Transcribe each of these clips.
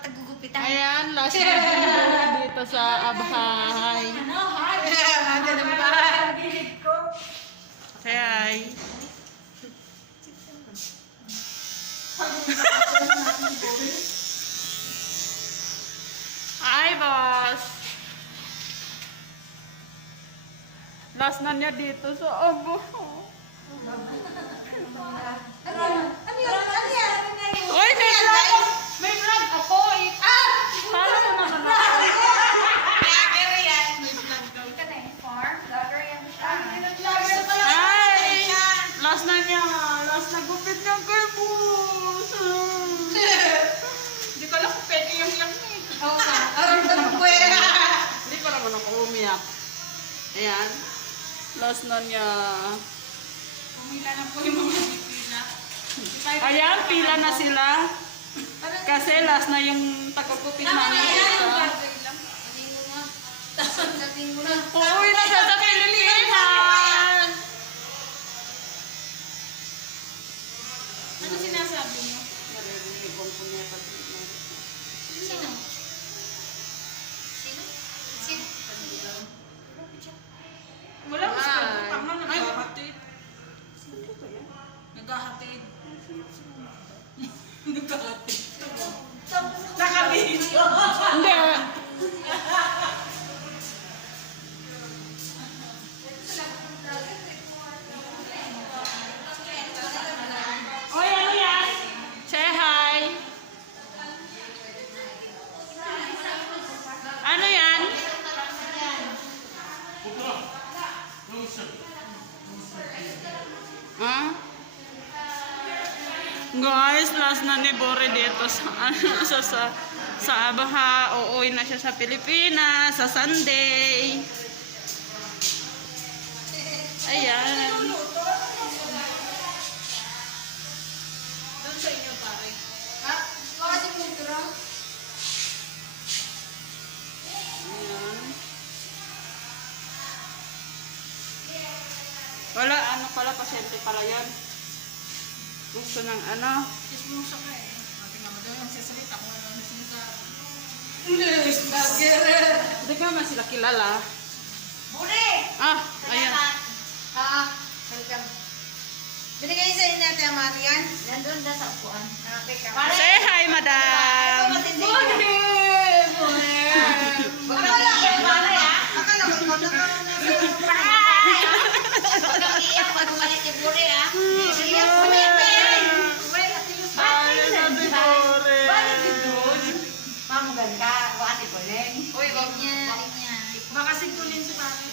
tagugupitan. Ayan, last na dito sa Abahay. Hi. Hi, boss. Last na niya dito sa Abahay. Uy, may vlog! May vlog ako! Paano mo naman ako? Vlogger yan. May vlog daw. Ika na yung farm. Vlogger yan siya. Hi! Last na niya. Last na gupit niya kay boss. Hindi ko lang pwede yung lang eh. Oo nga. Aram ka ng buwera. Hindi ko naman ako umiyak. Ayan. Last na niya. Pumila na po yung mga pila. Ayan, pila na sila. Kasi last na yung tagagupit namin dito. Uy, nasa sa Pilipinas! Ano sinasabi mo? Naririnig ang punyeta. Sino? Sino? Sino? Wala ko sa Hi. tama naghahatid. Naghahatid. Naghahatid. Nakabidyo. Hindi. Oy, ano yan? Say hi. Ano yan? Huh? Guys, last na ni Bore dito sa Abaha. Uuwi na siya sa Pilipinas sa Sunday. Ayan. Doon sa inyo pare. Ha? Baka si Putro? Ayan. Wala, ano pala, pasyente pala yun. Gusto ng ano. Kismusa ka eh. Mati nga madami ang sasalita kung ano ang sinasabi. Vlogger. Hindi ka naman sila kilala. Bure! Ah, ayan. Welcome. Binigay sa inyo Ate Marian. Nandun na sa upuan. Say hi, madam. Bure! Akala ko yung pare ha? Akala ko yung pare. Huwag kang iyak pag umalit yung Bure ha? Iyak po na yung pere. Bure, ate yung Ay, natin Bore. Mamugan ka. Baka si Poleng. Uy, wag niya. Baka singkulin si pare.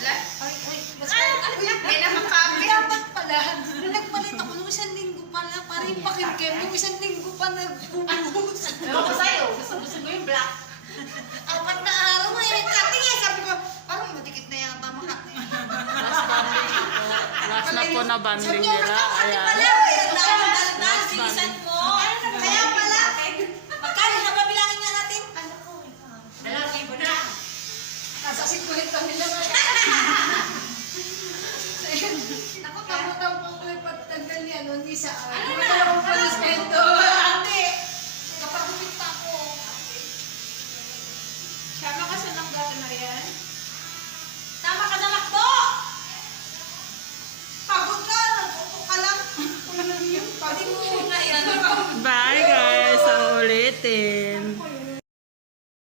Ay, may nakakapi. Dapat pala. Nung nagpalit ako nung isang linggo pala, parang yung pakingkem, nung isang linggo pa nagbubuhos. Ewan ko sa'yo. Gusto mo yung black. 4 na araw eh. Cutting eh. Sabi ko, parang madikit na yata makat eh. Last banding ito. Last na po na banding nila. Ayan. Last season mo. Kaya pala. Magkano na babilangin nga natin? Ano ko? 2,000 na. Nasa 50 nila na. Naku, tamutang po ko yung pagtanggal niya noon. Hindi sa ano na? Ano na? Ate. Kapagupit pa ako. Kama ka sa nang na yan? Tama ka na lakdo! Pagod ka, nagpupo ka lang. Pwede mo na yan. Bye guys. Sa ulitin.